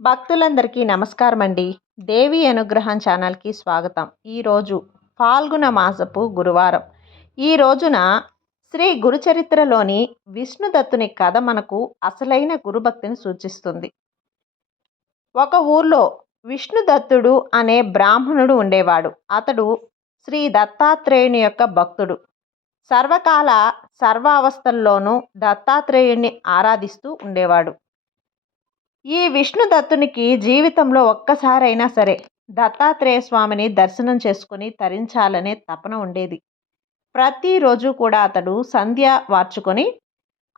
భక్తులందరికీ నమస్కారం అండి దేవి అనుగ్రహం ఛానల్కి స్వాగతం. ఈరోజు ఫాల్గుణ మాసపు గురువారం. ఈ రోజున శ్రీ గురుచరిత్రలోని విష్ణుదత్తుని కథ మనకు అసలైన గురుభక్తిని సూచిస్తుంది. ఒక ఊర్లో విష్ణుదత్తుడు అనే బ్రాహ్మణుడు ఉండేవాడు. అతడు శ్రీ దత్తాత్రేయుని యొక్క భక్తుడు. సర్వకాల సర్వావస్థల్లోనూ దత్తాత్రేయుణ్ణి ఆరాధిస్తూ ఉండేవాడు. ఈ విష్ణుదత్తునికి జీవితంలో ఒక్కసారైనా సరే దత్తాత్రేయ స్వామిని దర్శనం చేసుకుని తరించాలనే తపన ఉండేది. ప్రతిరోజు కూడా అతడు సంధ్య వార్చుకొని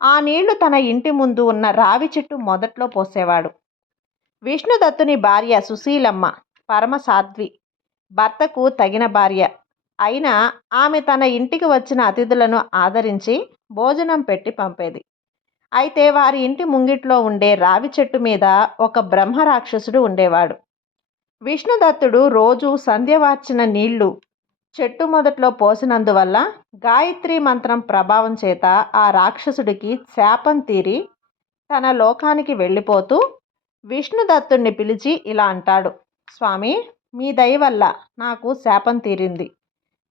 ఆ నీళ్ళు తన ఇంటి ముందు ఉన్న రావి చెట్టు మొదట్లో పోసేవాడు. విష్ణుదత్తుని భార్య సుశీలమ్మ పరమ సాధ్వి భర్తకు తగిన భార్య. అయినా ఆమె తన ఇంటికి వచ్చిన అతిథులను ఆదరించి భోజనం పెట్టి పంపేది. అయితే వారి ఇంటి ముంగిట్లో ఉండే రావి చెట్టు మీద ఒక బ్రహ్మ రాక్షసుడు ఉండేవాడు. విష్ణుదత్తుడు రోజు సంధ్యవార్చిన నీళ్ళు చెట్టు మొదట్లో పోసినందువల్ల గాయత్రి మంత్రం ప్రభావం చేత ఆ రాక్షసుడికి శాపం తీరి తన లోకానికి వెళ్ళిపోతూ విష్ణుదత్తుణ్ణి పిలిచి ఇలా అంటాడు స్వామి మీ దయ వల్ల నాకు శాపం తీరింది.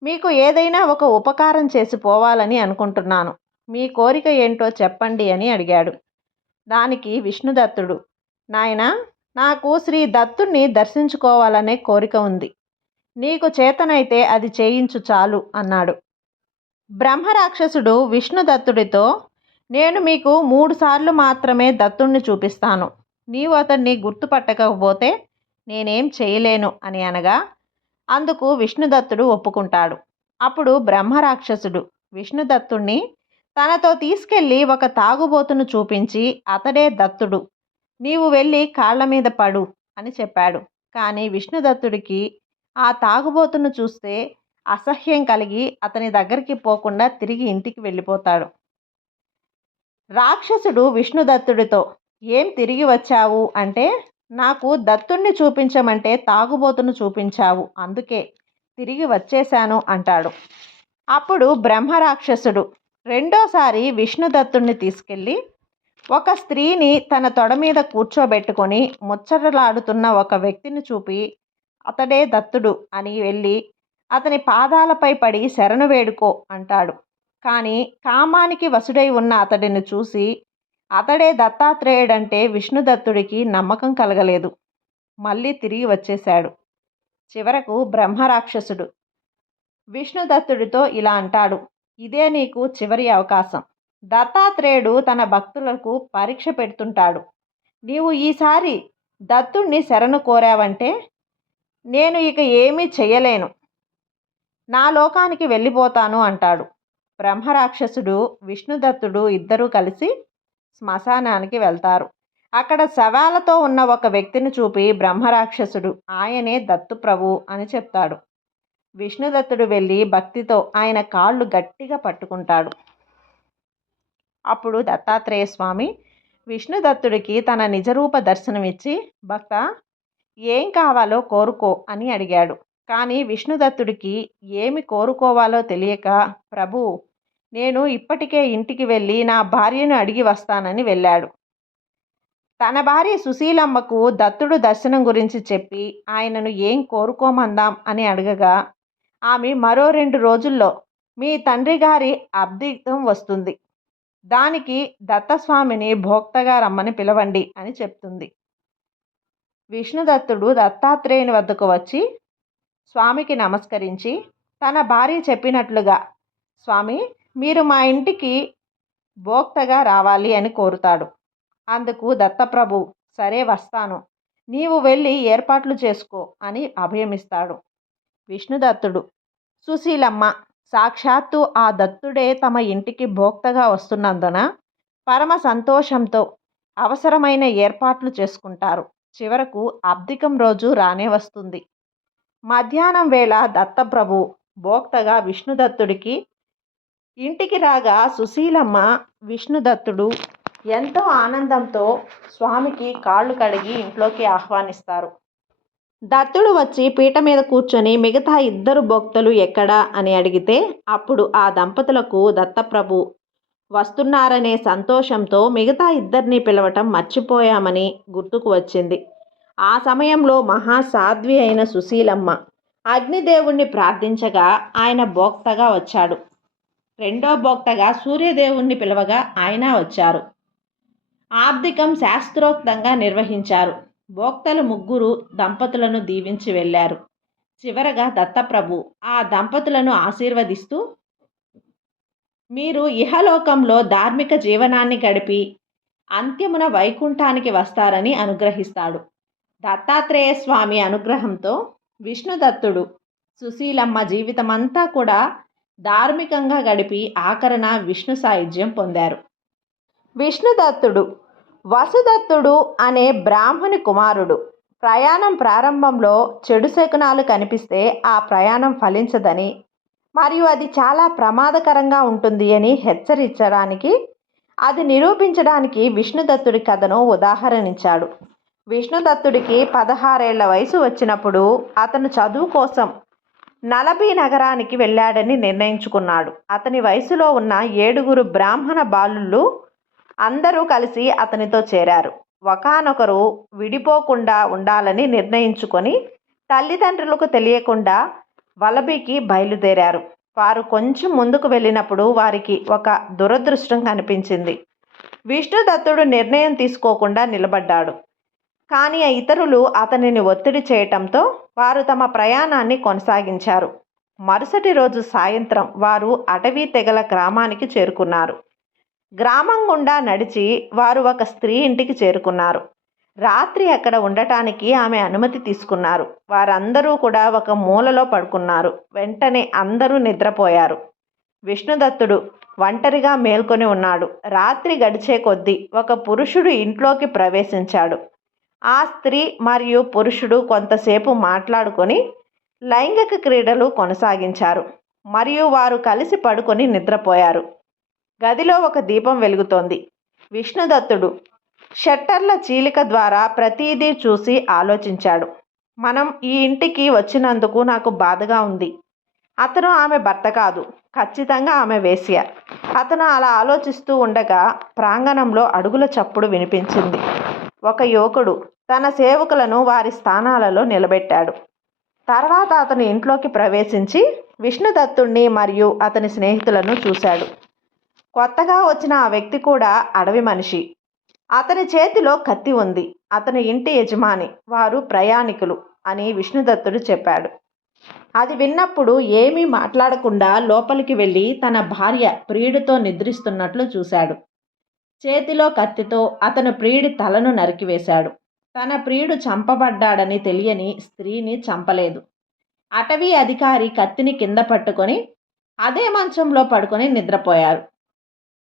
మీకు ఏదైనా ఒక ఉపకారం చేసి పోవాలని అనుకుంటున్నాను. మీ కోరిక ఏంటో చెప్పండి అని అడిగాడు. దానికి విష్ణుదత్తుడు నాయన నాకు శ్రీ దత్తుణ్ణి దర్శించుకోవాలనే కోరిక ఉంది. నీకు చేతనైతే అది చేయించు చాలు అన్నాడు. బ్రహ్మరాక్షసుడు విష్ణుదత్తుడితో నేను మీకు మూడుసార్లు మాత్రమే దత్తుణ్ణి చూపిస్తాను. నీవు అతన్ని గుర్తుపట్టకపోతే నేనేం చేయలేను అని అనగా అందుకు విష్ణుదత్తుడు ఒప్పుకుంటాడు. అప్పుడు బ్రహ్మరాక్షసుడు విష్ణుదత్తుణ్ణి తనతో తీసుకెళ్ళి ఒక తాగుబోతును చూపించి అతడే దత్తుడు. నీవు వెళ్ళి కాళ్ళ మీద పడు అని చెప్పాడు. కానీ విష్ణుదత్తుడికి ఆ తాగుబోతును చూస్తే అసహ్యం కలిగి అతని దగ్గరికి పోకుండా తిరిగి ఇంటికి వెళ్ళిపోతాడు. రాక్షసుడు విష్ణుదత్తుడితో ఏం తిరిగి వచ్చావు? అంటే నాకు దత్తుణ్ణి చూపించమంటే తాగుబోతును చూపించావు. అందుకే తిరిగి వచ్చేశాను అంటాడు. అప్పుడు బ్రహ్మరాక్షసుడు రెండోసారి విష్ణుదత్తుణ్ణి తీసుకెళ్ళి ఒక స్త్రీని తన తొడ మీద కూర్చోబెట్టుకొని ముచ్చటలాడుతున్న ఒక వ్యక్తిని చూపి అతడే దత్తుడు అని వెళ్ళి అతని పాదాలపై పడి శరణు వేడుకో అంటాడు. కానీ కామానికి వసుడై ఉన్న అతడిని చూసి అతడే దత్తాత్రేయుడంటే విష్ణుదత్తుడికి నమ్మకం కలగలేదు. మళ్ళీ తిరిగి వచ్చేశాడు. చివరకు బ్రహ్మరాక్షసుడు. విష్ణుదత్తుడితో ఇలా అంటాడు. ఇదే నీకు చివరి అవకాశం. దత్తాత్రేయుడు తన భక్తులకు పరీక్ష పెడుతుంటాడు. నీవు ఈసారి దత్తుణ్ణి శరణు కోరావంటే నేను ఇక ఏమీ చెయ్యలేను నా లోకానికి వెళ్ళిపోతాను అంటాడు. బ్రహ్మరాక్షసుడు విష్ణుదత్తుడు ఇద్దరూ కలిసి శ్మశానానికి వెళ్తారు. అక్కడ శవాలతో ఉన్న ఒక వ్యక్తిని చూపి బ్రహ్మరాక్షసుడు ఆయనే దత్తు ప్రభు అని చెప్తాడు. విష్ణుదత్తుడు వెళ్ళి భక్తితో ఆయన కాళ్ళు గట్టిగా పట్టుకుంటాడు. అప్పుడు దత్తాత్రేయ స్వామి విష్ణుదత్తుడికి తన నిజరూప దర్శనమిచ్చి భక్త ఏం కావాలో కోరుకో అని అడిగాడు. కానీ విష్ణుదత్తుడికి ఏమి కోరుకోవాలో తెలియక ప్రభు నేను ఇప్పటికే ఇంటికి వెళ్ళి నా భార్యను అడిగి వస్తానని వెళ్ళాడు. తన భార్య సుశీలమ్మకు దత్తుడు దర్శనం గురించి చెప్పి ఆయనను ఏం కోరుకోమందాం అని అడగగా ఆమె మరో రెండు రోజుల్లో మీ తండ్రి గారి అబ్దికం వస్తుంది. దానికి దత్తస్వామిని భోక్తగా రమ్మని పిలవండి అని చెప్తుంది. విష్ణుదత్తుడు దత్తాత్రేయుని వద్దకు వచ్చి స్వామికి నమస్కరించి తన భార్య చెప్పినట్లుగా స్వామి మీరు మా ఇంటికి భోక్తగా రావాలి అని కోరుతాడు. అందుకు దత్తప్రభు సరే వస్తాను. నీవు వెళ్ళి ఏర్పాట్లు చేసుకో అని అభయమిస్తాడు. విష్ణుదత్తుడు. సుశీలమ్మ సాక్షాత్తు ఆ దత్తుడే తమ ఇంటికి భోక్తగా వస్తున్నందున పరమ సంతోషంతో అవసరమైన ఏర్పాట్లు చేసుకుంటారు. చివరకు అబ్దికం రోజు రానే వస్తుంది. మధ్యాహ్నం వేళ దత్తప్రభు భోక్తగా విష్ణుదత్తుడికి ఇంటికి రాగా సుశీలమ్మ విష్ణుదత్తుడు ఎంతో ఆనందంతో స్వామికి కాళ్ళు కడిగి ఇంట్లోకి ఆహ్వానిస్తారు. దత్తుడు వచ్చి పీట మీద కూర్చొని మిగతా ఇద్దరు భక్తులు ఎక్కడా అని అడిగితే అప్పుడు ఆ దంపతులకు దత్తప్రభు వస్తున్నారనే సంతోషంతో మిగతా ఇద్దరిని పిలవటం మర్చిపోయామని గుర్తుకు వచ్చింది. ఆ సమయంలో మహాసాధ్వి అయిన సుశీలమ్మ అగ్నిదేవుణ్ణి ప్రార్థించగా ఆయన భోక్తగా వచ్చాడు. రెండో భోక్తగా సూర్యదేవుణ్ణి పిలవగా ఆయన వచ్చారు. ఆర్థికం శాస్త్రోక్తంగా నిర్వహించారు. భోక్తలు ముగ్గురు దంపతులను దీవించి వెళ్ళారు. చివరగా దత్తప్రభు ఆ దంపతులను ఆశీర్వదిస్తూ మీరు ఇహలోకంలో ధార్మిక జీవనాన్ని గడిపి అంత్యమున వైకుంఠానికి వస్తారని అనుగ్రహిస్తాడు. దత్తాత్రేయ స్వామి అనుగ్రహంతో విష్ణుదత్తుడు సుశీలమ్మ జీవితమంతా కూడా ధార్మికంగా గడిపి ఆఖరణ విష్ణు సాయుధ్యం పొందారు. విష్ణుదత్తుడు వసుదత్తుడు అనే బ్రాహ్మణి కుమారుడు. ప్రయాణం ప్రారంభంలో చెడు శకునాలు కనిపిస్తే ఆ ప్రయాణం ఫలించదని మరియు అది చాలా ప్రమాదకరంగా ఉంటుంది అని హెచ్చరించడానికి అది నిరూపించడానికి విష్ణుదత్తుడి కథను ఉదాహరణించాడు. విష్ణుదత్తుడికి పదహారేళ్ళ వయసు వచ్చినప్పుడు అతను చదువు కోసం నలభీ నగరానికి వెళ్ళాడని నిర్ణయించుకున్నాడు. అతని వయసులో ఉన్న ఏడుగురు బ్రాహ్మణ బాలుళ్ళు అందరూ కలిసి అతనితో చేరారు. ఒకనొకరు విడిపోకుండా ఉండాలని నిర్ణయించుకొని తల్లిదండ్రులకు తెలియకుండా వలభికి బయలుదేరారు. వారు కొంచెం ముందుకు వెళ్ళినప్పుడు వారికి ఒక దురదృష్టం కనిపించింది. విష్ణుదత్తుడు నిర్ణయం తీసుకోకుండా నిలబడ్డాడు. కానీ ఇతరులు అతనిని ఒత్తిడి చేయటంతో వారు తమ ప్రయాణాన్ని కొనసాగించారు. మరుసటి రోజు సాయంత్రం వారు అటవీ తెగల గ్రామానికి చేరుకున్నారు. గ్రామం గుండా నడిచి వారు ఒక స్త్రీ ఇంటికి చేరుకున్నారు. రాత్రి అక్కడ ఉండటానికి ఆమె అనుమతి తీసుకున్నారు. వారందరూ కూడా ఒక మూలలో పడుకున్నారు. వెంటనే అందరూ నిద్రపోయారు. విష్ణుదత్తుడు ఒంటరిగా మేల్కొని ఉన్నాడు. రాత్రి గడిచే కొద్దీ ఒక పురుషుడు ఇంట్లోకి ప్రవేశించాడు. ఆ స్త్రీ మరియు పురుషుడు కొంతసేపు మాట్లాడుకొని లైంగిక క్రీడలు కొనసాగించారు. మరియు వారు కలిసి పడుకొని నిద్రపోయారు. గదిలో ఒక దీపం వెలుగుతోంది. విష్ణుదత్తుడు షట్టర్ల చీలిక ద్వారా ప్రతిదీ చూసి ఆలోచించాడు. మనం ఈ ఇంటికి వచ్చినందుకు నాకు బాధగా ఉంది. అతను ఆమె భర్త కాదు. ఖచ్చితంగా ఆమె వేశ్య. అతను అలా ఆలోచిస్తూ ఉండగా ప్రాంగణంలో అడుగుల చప్పుడు వినిపించింది. ఒక యువకుడు తన సేవకులను వారి స్థానాలలో నిలబెట్టాడు. తర్వాత అతను ఇంట్లోకి ప్రవేశించి విష్ణుదత్తుణ్ణి మరియు అతని స్నేహితులను చూశాడు. కొత్తగా వచ్చిన ఆ వ్యక్తి కూడా అడవి మనిషి. అతని చేతిలో కత్తి ఉంది. అతని ఇంటి యజమాని వారు ప్రయాణికులు అని విష్ణుదత్తుడు చెప్పాడు. అది విన్నప్పుడు ఏమీ మాట్లాడకుండా లోపలికి వెళ్ళి తన భార్య ప్రియుడితో నిద్రిస్తున్నట్లు చూశాడు. చేతిలో కత్తితో అతను ప్రియుడి తలను నరికివేశాడు. తన ప్రియుడు చంపబడ్డాడని తెలియని స్త్రీని చంపలేదు. అటవీ అధికారి కత్తిని కింద పట్టుకొని అదే మంచంలో పడుకొని నిద్రపోయారు.